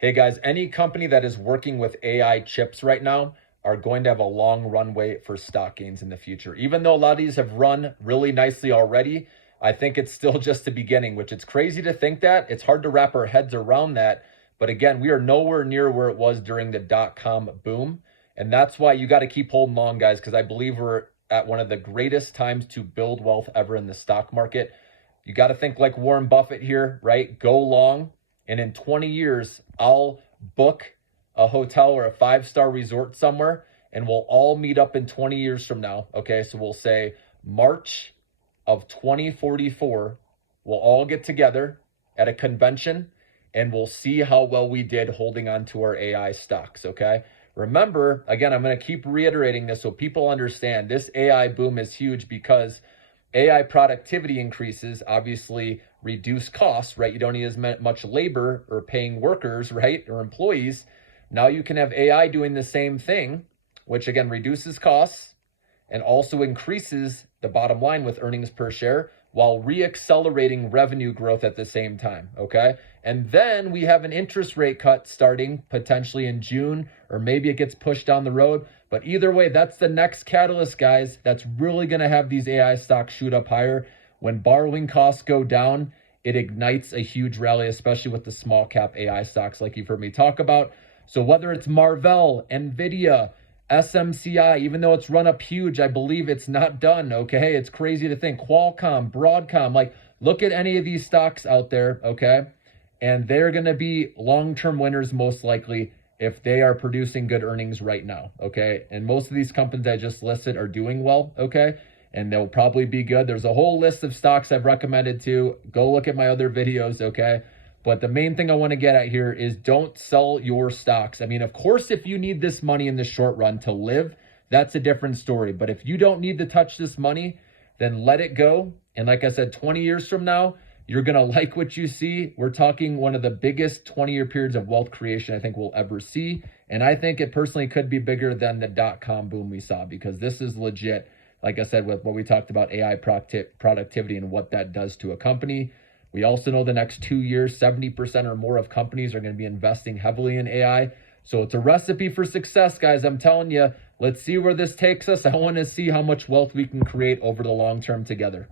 Hey guys, any company that is working with AI chips right now are going to have a long runway for stock gains in the future. Even though a lot of these have run really nicely already, I think it's still just the beginning, which it's crazy to think that. It's hard to wrap our heads around that. But again, we are nowhere near where it was during the dot-com boom. And that's why you got to keep holding long, guys, because I believe we're at one of the greatest times to build wealth ever in the stock market. You got to think like Warren Buffett here, right? Go long. And in 20 years, I'll book a hotel or a five-star resort somewhere, and we'll all meet up in 20 years from now. Okay, so we'll say March of 2044, we'll all get together at a convention, and we'll see how well we did holding on to our AI stocks. Okay, remember, again, I'm going to keep reiterating this so people understand this AI boom is huge because AI productivity increases, obviously reduce costs, right? You don't need as much labor or paying workers, right? Or employees. Now you can have AI doing the same thing, which again reduces costs and also increases the bottom line with earnings per share while re-accelerating revenue growth at the same time, okay? And then we have an interest rate cut starting potentially in June, or maybe it gets pushed down the road. But either way, that's the next catalyst, guys, that's really going to have these AI stocks shoot up higher. When borrowing costs go down, it ignites a huge rally, especially with the small cap AI stocks like you've heard me talk about. So whether it's Marvell, NVIDIA, SMCI, even though it's run up huge, I believe it's not done, okay? It's crazy to think. Qualcomm, Broadcom, like look at any of these stocks out there, okay? And they're going to be long-term winners most likely if they are producing good earnings right now, okay? And most of these companies I just listed are doing well, okay? And they'll probably be good. There's a whole list of stocks I've recommended to. Go look at my other videos, okay? But the main thing I want to get at here is don't sell your stocks. I mean, of course, if you need this money in the short run to live, that's a different story. But if you don't need to touch this money, then let it go. And like I said, 20 years from now, you're going to like what you see. We're talking one of the biggest 20-year periods of wealth creation I think we'll ever see. And I think it personally could be bigger than the dot-com boom we saw because this is legit. Like I said, with what we talked about AI productivity and what that does to a company. We also know the next 2 years, 70% or more of companies are going to be investing heavily in AI. So it's a recipe for success, guys. I'm telling you, let's see where this takes us. I want to see how much wealth we can create over the long term together.